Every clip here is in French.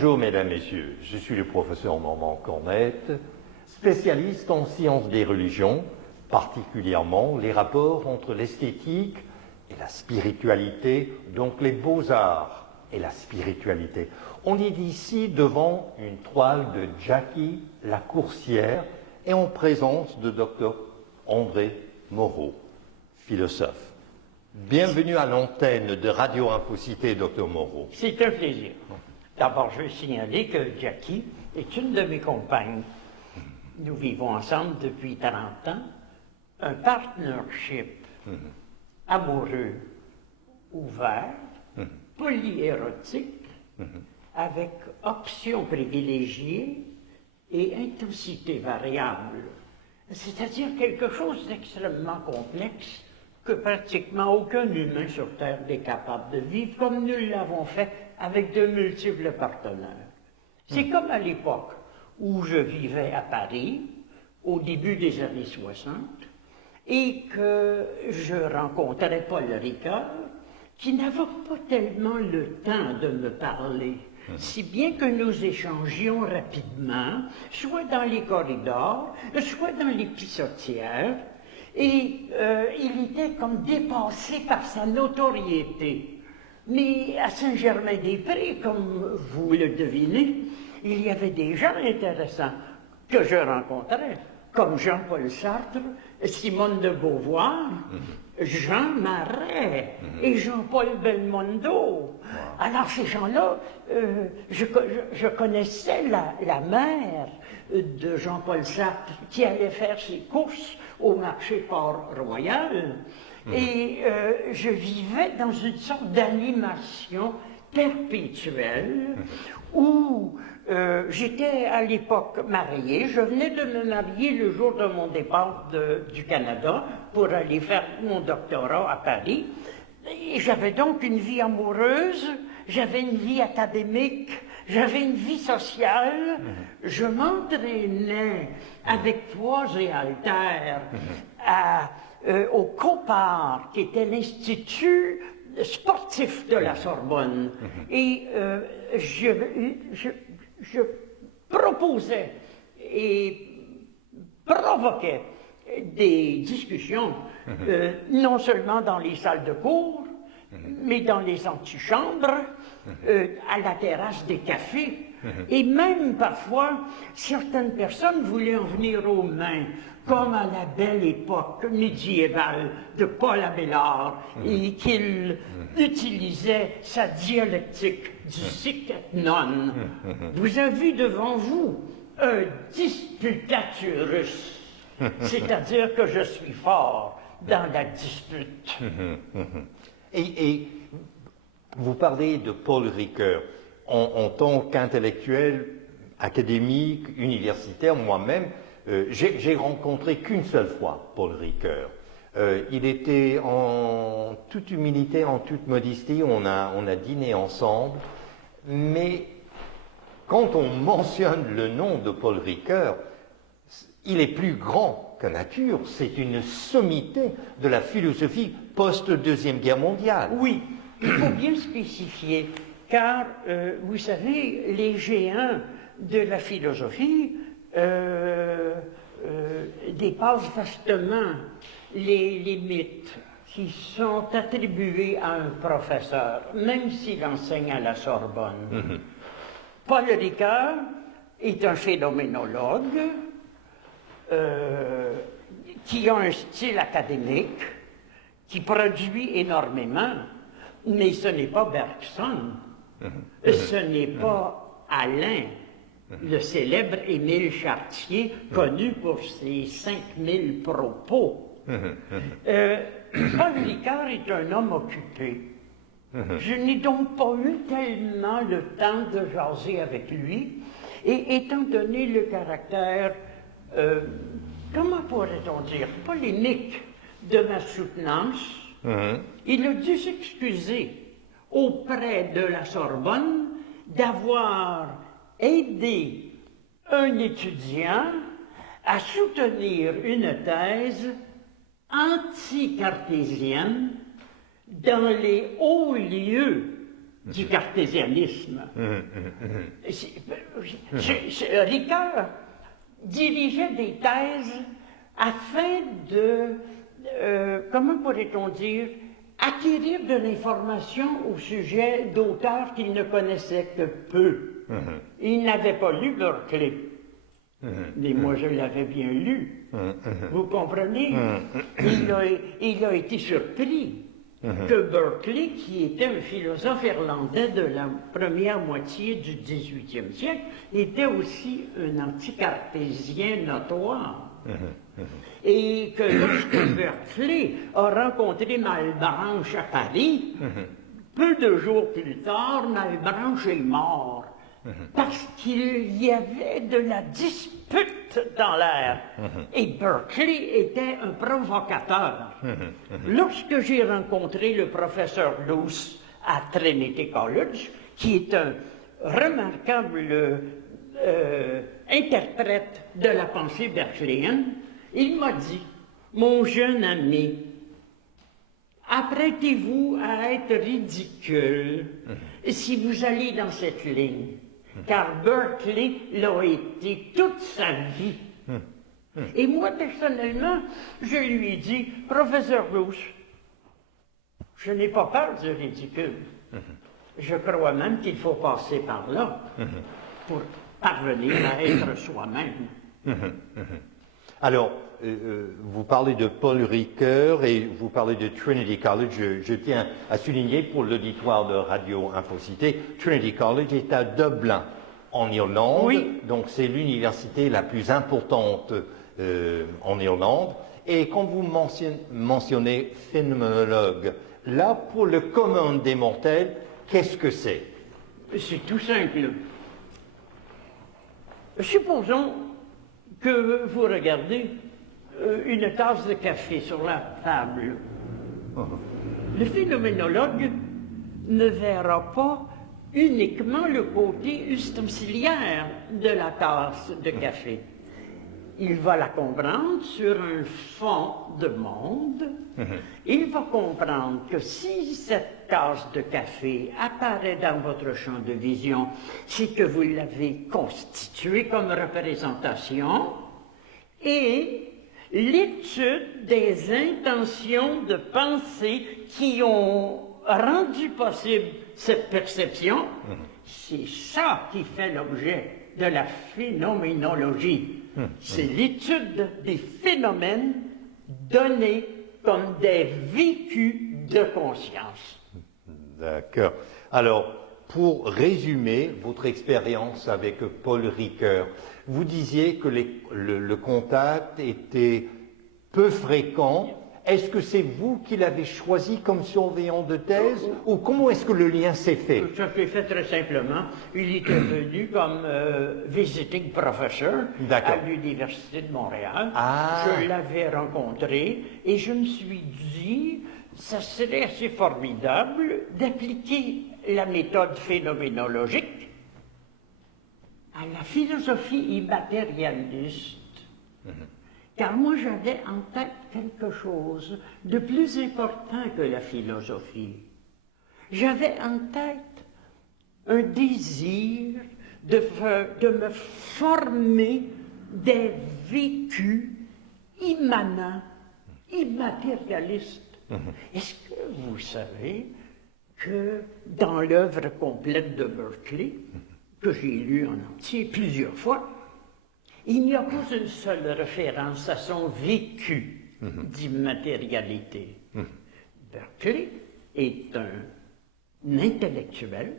Bonjour mesdames, messieurs, je suis le professeur Normand Cornette, spécialiste en sciences des religions, particulièrement les rapports entre l'esthétique et la spiritualité, donc les beaux-arts et la spiritualité. On est ici devant une toile de Jackie Lacourcière et en présence de Dr André Moreau, philosophe. Bienvenue à l'antenne de Radio Infocité, Dr Moreau. C'est un plaisir. D'abord, je veux signaler que Jackie est une de mes compagnes. Nous vivons ensemble depuis 30 ans. Un partnership amoureux, ouvert, polyérotique, avec options privilégiées et intensité variable. C'est-à-dire quelque chose d'extrêmement complexe que pratiquement aucun humain sur Terre n'est capable de vivre comme nous l'avons fait avec de multiples partenaires. C'est comme à l'époque où je vivais à Paris, au début des années 60, et que je rencontrais Paul Ricoeur, qui n'avait pas tellement le temps de me parler, si bien que nous échangions rapidement, soit dans les corridors, soit dans les pissotières, et il était comme dépassé par sa notoriété. Mais à Saint-Germain-des-Prés, comme vous le devinez, il y avait des gens intéressants que je rencontrais, comme Jean-Paul Sartre, Simone de Beauvoir, Jean Marais et Jean-Paul Belmondo. Alors ces gens-là, je connaissais la mère de Jean-Paul Sartre qui allait faire ses courses au marché Port-Royal. Et je vivais dans une sorte d'animation perpétuelle où j'étais à l'époque mariée. Je venais de me marier le jour de mon départ du Canada pour aller faire mon doctorat à Paris. Et j'avais donc une vie amoureuse, j'avais une vie académique, j'avais une vie sociale. Je m'entraînais avec poids et haltères au COPAR, qui était l'Institut sportif de la Sorbonne. Et je proposais et provoquais des discussions, non seulement dans les salles de cours, mais dans les antichambres, à la terrasse des cafés. Et même parfois, certaines personnes voulaient en venir aux mains, comme à la belle époque médiévale de Paul Abélard, et qu'il utilisait sa dialectique du sic et non. Vous avez devant vous un disputaturus, c'est-à-dire que je suis fort dans la dispute. Et vous parlez de Paul Ricoeur. En tant qu'intellectuel, académique, universitaire, moi-même, j'ai rencontré qu'une seule fois Paul Ricoeur. Il était en toute humilité, en toute modestie, on a dîné ensemble, mais quand on mentionne le nom de Paul Ricoeur, il est plus grand que nature, c'est une sommité de la philosophie post-Deuxième Guerre mondiale. Oui, il faut bien spécifier, car vous savez, les géants de la philosophie dépassent vastement les limites qui sont attribuées à un professeur, même s'il enseigne à la Sorbonne. Paul Ricoeur est un phénoménologue qui a un style académique, qui produit énormément, mais ce n'est pas Bergson, ce n'est pas Alain, le célèbre Émile Chartier, connu pour ses 5000 propos. Paul Ricoeur est un homme occupé. Je n'ai donc pas eu tellement le temps de jaser avec lui, et étant donné le caractère, comment pourrait-on dire, polémique de ma soutenance, il a dû s'excuser auprès de la Sorbonne d'avoir aidé un étudiant à soutenir une thèse anti-cartésienne dans les hauts lieux du cartésianisme. Ricoeur dirigeait des thèses afin de, comment pourrait-on dire, acquérir de l'information au sujet d'auteurs qu'il ne connaissait que peu. Il n'avait pas lu Berkeley, mais moi je l'avais bien lu. Vous comprenez? Il a été surpris que Berkeley, qui était un philosophe irlandais de la première moitié du XVIIIe siècle, était aussi un anticartésien notoire. Et que lorsque Berkeley a rencontré Malebranche à Paris, peu de jours plus tard, Malebranche est mort. Parce qu'il y avait de la dispute dans l'air. Et Berkeley était un provocateur. Lorsque j'ai rencontré le professeur Luce à Trinity College, qui est un remarquable interprète de la pensée berkeleyenne, il m'a dit, mon jeune ami, apprêtez-vous à être ridicule si vous allez dans cette ligne, car Berkeley l'a été toute sa vie. Et moi, personnellement, je lui ai dit, professeur Luce, je n'ai pas peur du ridicule. Je crois même qu'il faut passer par là pour parvenir à être soi-même. Alors, vous parlez de Paul Ricoeur et vous parlez de Trinity College. Je tiens à souligner pour l'auditoire de Radio Infocité, Trinity College est à Dublin, en Irlande. Oui. Donc c'est l'université la plus importante en Irlande. Et quand vous mentionnez phénoménologue, là, pour le commun des mortels, qu'est-ce que c'est? C'est tout simple. Supposons que vous regardez une tasse de café sur la table. Le phénoménologue ne verra pas uniquement le côté ustensiliaire de la tasse de café. Il va la comprendre sur un fond de monde. Il va comprendre que si cette tasse de café apparaît dans votre champ de vision, c'est que vous l'avez constituée comme représentation, et l'étude des intentions de pensée qui ont rendu possible cette perception, c'est ça qui fait l'objet de la phénoménologie. C'est l'étude des phénomènes donnés comme des vécus de conscience. D'accord. Alors, pour résumer votre expérience avec Paul Ricoeur, vous disiez que le contact était peu fréquent. Est-ce que c'est vous qui l'avez choisi comme surveillant de thèse ou comment est-ce que le lien s'est fait? Ça s'est fait très simplement. Il était venu comme visiting professor à l'Université de Montréal. Je l'avais rencontré et je me suis dit, ça serait assez formidable d'appliquer la méthode phénoménologique à la philosophie immatérialiste. Car moi, j'avais en tête quelque chose de plus important que la philosophie. J'avais en tête un désir de me former des vécus immanents, immatérialistes. Est-ce que vous savez que dans l'œuvre complète de Berkeley, que j'ai lue en entier plusieurs fois, il n'y a pas une seule référence à son vécu d'immatérialité. Berkeley est un intellectuel,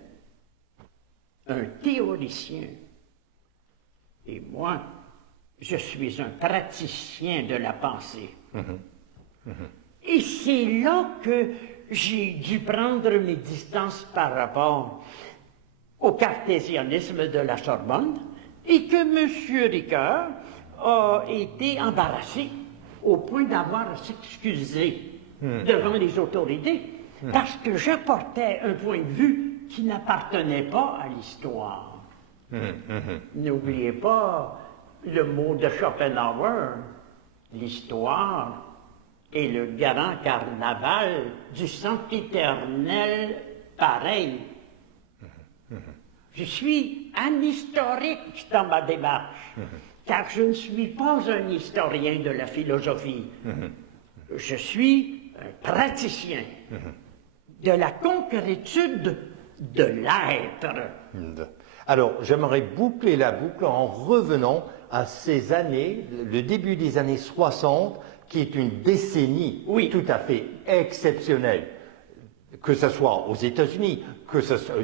un théoricien, et moi, je suis un praticien de la pensée. Et c'est là que j'ai dû prendre mes distances par rapport au cartésianisme de la Sorbonne, et que M. Ricoeur a été embarrassé au point d'avoir à s'excuser devant les autorités, parce que j'apportais un point de vue qui n'appartenait pas à l'histoire. N'oubliez pas le mot de Schopenhauer, l'histoire est le grand carnaval du sempiternel pareil. Je suis un historique dans ma démarche, car je ne suis pas un historien de la philosophie. Je suis un praticien de la concrétude de l'être. Alors, j'aimerais boucler la boucle en revenant à ces années, le début des années 60, qui est une décennie tout à fait exceptionnelle, que ce soit aux États-Unis, que ce soit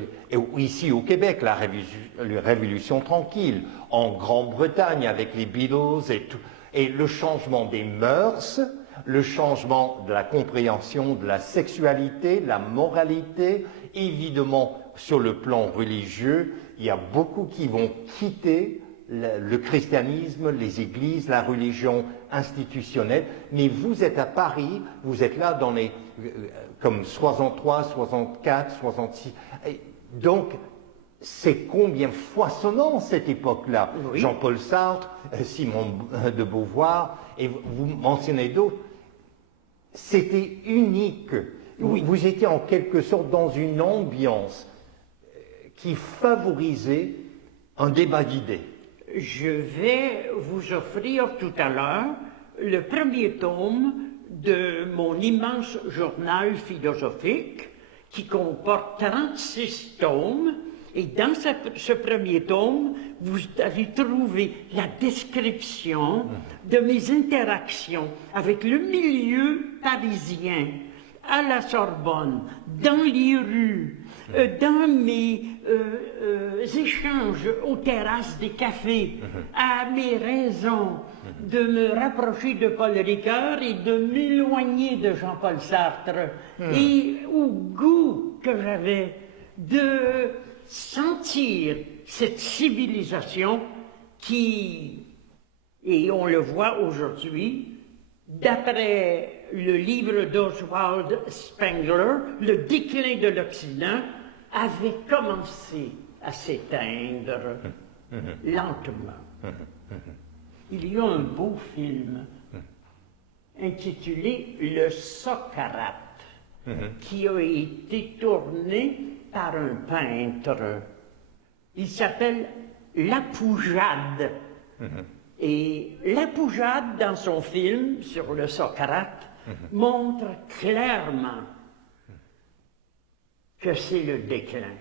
ici au Québec, la Révolution tranquille, en Grande-Bretagne avec les Beatles et tout, et le changement des mœurs, le changement de la compréhension de la sexualité, de la moralité, évidemment sur le plan religieux, il y a beaucoup qui vont quitter le christianisme, les églises, la religion institutionnelle, mais vous êtes à Paris, vous êtes là dans les comme 63, 64, 66. Donc, c'est combien foisonnant cette époque-là. Oui. Jean-Paul Sartre, Simone de Beauvoir, et vous mentionnez d'autres. C'était unique. Oui. Vous étiez en quelque sorte dans une ambiance qui favorisait un débat d'idées. Je vais vous offrir tout à l'heure le premier tome de mon immense journal philosophique qui comporte 36 tomes. Et dans ce premier tome, vous allez trouver la description de mes interactions avec le milieu parisien, à la Sorbonne, dans les rues, dans mes échanges aux terrasses des cafés, à mes raisons de me rapprocher de Paul Ricoeur et de m'éloigner de Jean-Paul Sartre, et au goût que j'avais de sentir cette civilisation qui, et on le voit aujourd'hui, d'après le livre d'Oswald Spengler, le déclin de l'Occident avait commencé à s'éteindre lentement. Il y a un beau film intitulé Le Socrate, qui a été tourné par un peintre. Il s'appelle La Poujade. Et La Poujade, dans son film sur le Socrate, montre clairement que c'est le déclin.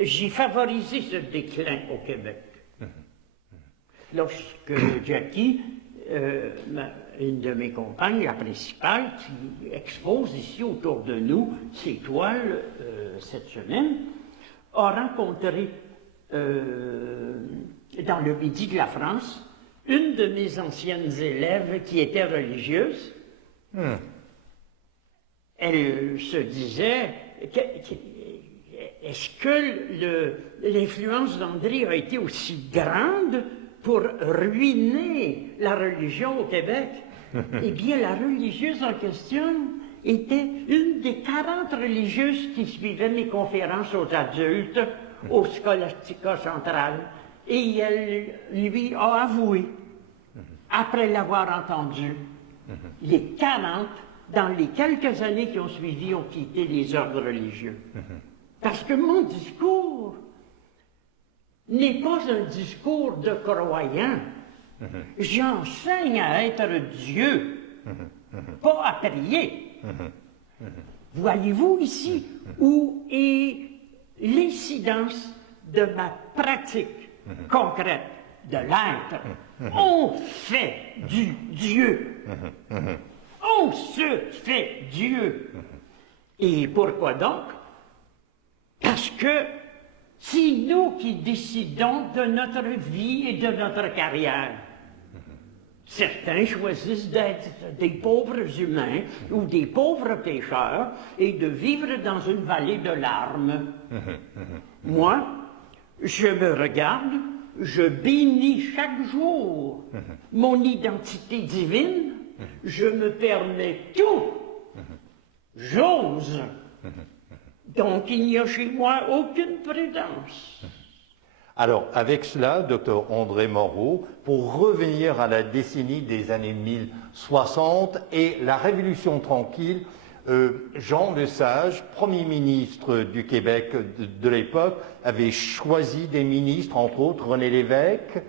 J'ai favorisé ce déclin au Québec. Lorsque Jackie, une de mes compagnes, la principale, qui expose ici autour de nous ses toiles cette semaine, a rencontré dans le midi de la France une de mes anciennes élèves qui était religieuse. Elle se disait, est-ce que l'influence d'André a été aussi grande pour ruiner la religion au Québec? Eh bien, la religieuse en question était une des 40 religieuses qui suivaient mes conférences aux adultes au Scholastica Central. Et elle lui a avoué, après l'avoir entendu, les 40, dans les quelques années qui ont suivi, ont quitté les ordres religieux. Parce que mon discours n'est pas un discours de croyant. J'enseigne à être Dieu, pas à prier. Voyez-vous ici où est l'incidence de ma pratique concrète de l'être. On fait du Dieu. On se fait Dieu. Et pourquoi donc? Parce que c'est nous qui décidons de notre vie et de notre carrière. Certains choisissent d'être des pauvres humains ou des pauvres pécheurs et de vivre dans une vallée de larmes. Moi, je me regarde, je bénis chaque jour mon identité divine, je me permets tout, j'ose. Donc il n'y a chez moi aucune prudence. Alors, avec cela, Dr André Moreau, pour revenir à la décennie des années 1060 et la Révolution tranquille, Jean Lesage, Premier ministre du Québec de l'époque, avait choisi des ministres, entre autres René Lévesque,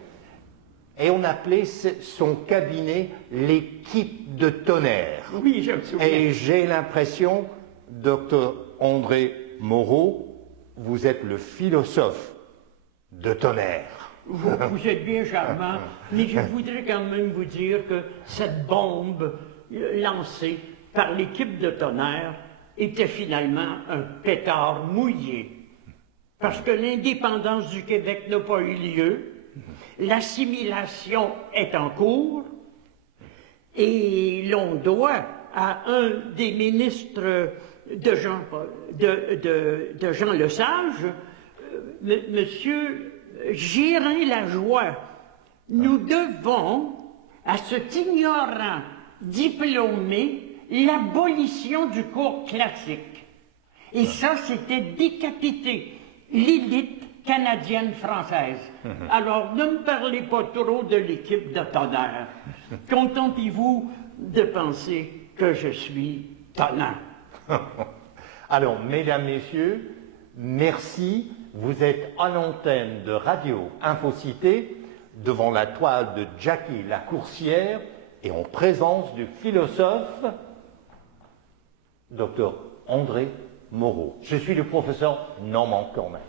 et on appelait son cabinet l'équipe de tonnerre. Oui, je me souviens. Et j'ai l'impression, docteur André Moreau, vous êtes le philosophe de tonnerre. Vous êtes bien charmant, mais je voudrais quand même vous dire que cette bombe lancée par l'équipe de tonnerre était finalement un pétard mouillé. Parce que l'indépendance du Québec n'a pas eu lieu, l'assimilation est en cours, et l'on doit à un des ministres de Jean Lesage, Monsieur Girin-Lajoie, nous devons à cet ignorant diplômé l'abolition du cours classique. Et ça, c'était décapité l'élite canadienne-française. Alors, ne me parlez pas trop de l'équipe de tonnerre. Contentez-vous de penser que je suis tonnant. Alors, mesdames, messieurs, merci. Vous êtes à l'antenne de Radio Infocité devant la toile de Jackie Lacourcière et en présence du philosophe Dr André Moreau. Je suis le professeur Normand Corneille.